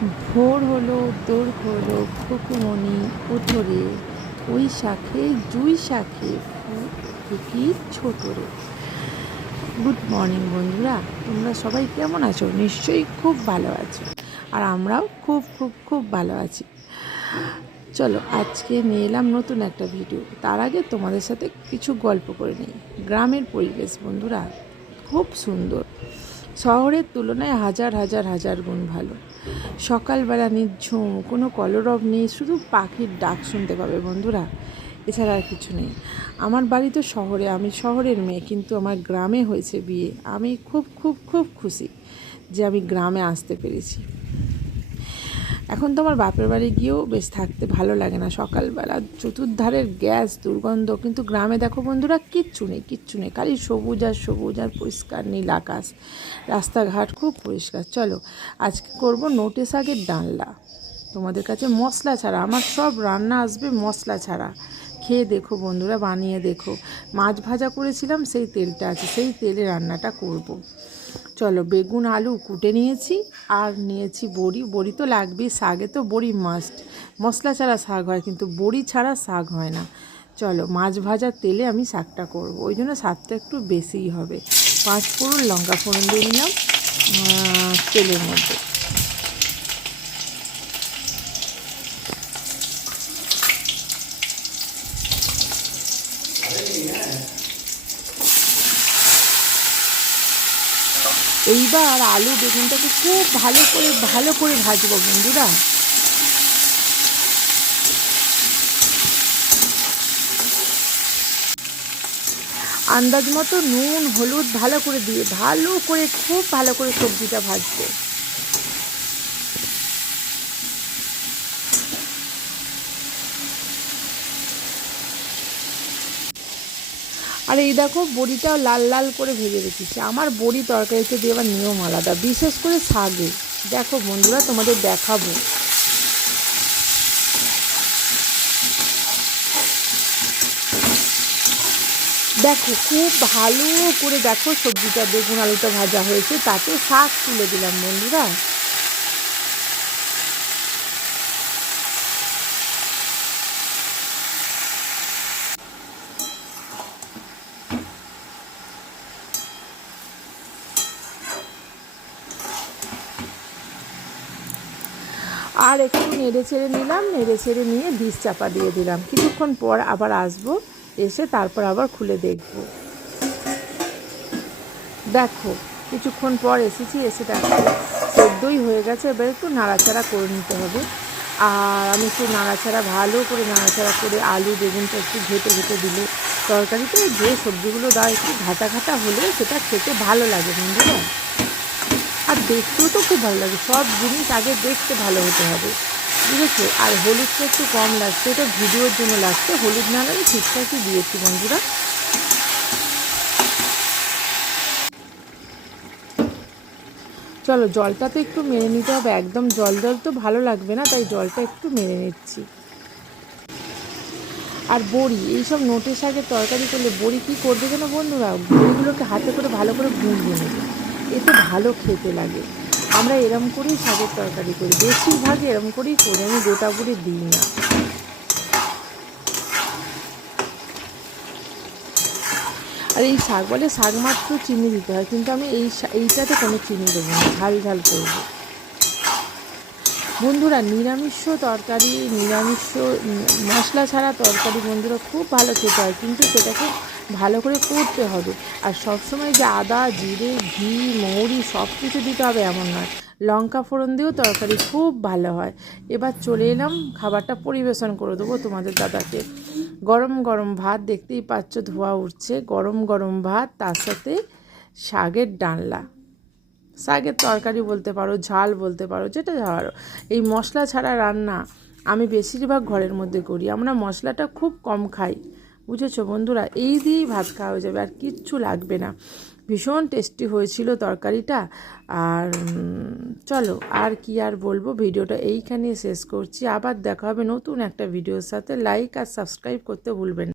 ভোর হলো দৌড় হলো, খুকুমণি উঠোরে। ওই শাখে জুই শাখে ফুকি ছোট রে গুড মর্নিং বন্ধুরা। তোমরা সবাই কেমন আছো? নিশ্চয়ই খুব ভালো আছো। আর আমরাও খুব খুব খুব ভালো আছি। চলো, আজকে নিয়ে এলাম নতুন একটা ভিডিও। তার আগে তোমাদের সাথে কিছু গল্প করে নিই। গ্রামের পরিবেশ, বন্ধুরা। খুব সুন্দর। শহরের তুলনায় হাজার হাজার হাজার গুণ ভালো। সকালবেলা নির্ঝুম কোনো কলরব নেই, শুধু পাখির ডাক শুনতে পাবে বন্ধুরা। এছাড়া আর কিছু নেই। আমার বাড়ি তো শহরে, আমি শহরের মেয়ে, কিন্তু আমার গ্রামে হয়েছে বিয়ে। আমি খুব খুব খুব খুশি যে আমি গ্রামে আসতে পেরেছি। এখন তো আমার বাপের বাড়ি গিয়েও বেশ থাকতে ভালো লাগে না। সকালবেলা চতুর্ধারের গ্যাস দুর্গন্ধ, কিন্তু গ্রামে দেখো বন্ধুরা কিচ্ছু নেই কিচ্ছু নেই। খালি সবুজ আর সবুজ আর পরিষ্কার নীল আকাশ। রাস্তাঘাট খুব পরিষ্কার। চলো, আজকে করব নোটে শাকের ডালনা তোমাদের কাছে মশলা ছাড়া, আমার সব রান্না আসবে মশলা ছাড়া। খেয়ে দেখো বন্ধুরা, বানিয়ে দেখো। মাছ ভাজা করেছিলাম, সেই তেলটা আছে, সেই তেলে রান্নাটা করব। চলো বেগুন, আলু কুটে নিয়েছি আর নিয়েছি বড়ি। বড়ি তো লাগবেই শাগে তো বড়ি মাস্ট মশলা ছাড়া শাক হয়, কিন্তু বড়ি ছাড়া শাক হয় না। চলো মাছ ভাজার তেলে আমি শাকটা করব। ওই জন্য স্বাদটা একটু বেশিই হবে। পাঁচ ফোড়ন লঙ্কা ফোড়ন দিয়ে নিলাম তেলের মধ্যে। এইবার আলু বেগুনটাকে খুব ভালো করে ভালো করে ভাজবো বন্ধুরা। আন্দাজ মতো নুন, হলুদ ভালো করে দিয়ে, ভালো করে, খুব ভালো করে সবজিটা ভাজবো। আর এই দেখো বড়িটাও লাল লাল করে ভেজে রেখেছি। আমার বড়ি তরকারিতে দেওয়ার নিয়ম আলাদা, বিশেষ করে শাগে। দেখো বন্ধুরা, তোমাদের দেখাবো। দেখো, খুব ভালো করে দেখো সবজিটা, বেগুন, আলুটা ভাজা হয়েছে, তাতে শাক তুলে দিলাম বন্ধুরা। আর একটু নেড়ে ছেড়ে নিলাম, নেড়ে ছেড়ে নিয়ে ডিশ চাপা দিয়ে দিলাম। কিছুক্ষণ পর আবার আসব, এসে তারপর আবার খুলে দেখব। দেখো, কিছুক্ষণ পর এসেছি, এসে দেখো, সেদ্ধই হয়ে গেছে, এবার একটু নাড়াচাড়া করে নিতে হবে। আর আমি একটু নাড়াচাড়া, ভালো করে নাড়াচাড়া করে আলু, বেগুনটা একটু ঘেটে ঘেটে দিলে তরকারিতে যে সবজিগুলো দেওয়া একটু ঘাটা ঘাটা হলে সেটা খেতে ভালো লাগে, বন্ধুরা। আর দেখতেও তো খুব ভালো লাগে। সব জিনিস আগে দেখতে ভালো হতে হবে। বুঝেছ আর হলুদটা একটু কম লাগছে। এটা ভিডিওর জন্য লাগছে। হলুদ না লাগে ঠিকঠাকই দিয়েছি বন্ধুরা। চলো, জলটা তো একটু মেরে নিতে হবে। একদম জল জল তো ভালো লাগবে না, তাই জলটা একটু মেরে নিচ্ছি। আর বড়ি, এইসব নোটে শাকের তরকারি করলে বড়ি কী করবে যেন বন্ধুরা? বড়িগুলোকে হাতে করে ভালো করে গুঁড়িয়ে নেবে। এতে ভালো খেতে লাগে। আমরা এরম করেই শাকের তরকারি করি। বেশিরভাগ এরম করেই করি, আমি গোটা বুড়ি দিই না। আর এই শাক বলে শাক মাত্র চিনি দিতে হয়, কিন্তু আমি এই এইটাতে কোনো চিনি দেবো না, ঝাল ঝাল করব। বন্ধুরা, নিরামিষ তরকারি, নিরামিষ মশলা ছাড়া তরকারি বন্ধুরা খুব ভালো খেতে হয়, কিন্তু সেটাকে ভালো করে করতে হবে। আর সবসময় যে আদা, জিরে, ঘি, মৌরি সব কিছু দিতে হবে এমন নয়। লঙ্কা ফোড়ন দিয়েও তরকারি খুব ভালো হয়। এবার চলে এলাম, খাবারটা পরিবেশন করে দেবো তোমাদের দাদাকে। গরম গরম ভাত, দেখতেই পাচ্ছ ধোয়া উঠছে। গরম গরম ভাত, তার সাথে শাগের ডালনা শাগের তরকারি বলতে পারো, ঝাল বলতে পারো, যেটা পারো এই মশলা ছাড়া রান্না আমি বেশিরভাগ ঘরের মধ্যে করি। আমরা মশলাটা খুব কম খাই। বুঝেছ বন্ধুরা? এই দিয়েই ভাত খাওয়া হয়ে যাবে, আর কিচ্ছু লাগবে না। ভীষণ টেস্টি হয়েছিল তরকারিটা। আর চলো, আর কি আর বলব? ভিডিওটা এইখানে শেষ করছি। আবার দেখা হবে নতুন একটা ভিডিওর সাথে। লাইক আর সাবস্ক্রাইব করতে ভুলবেন।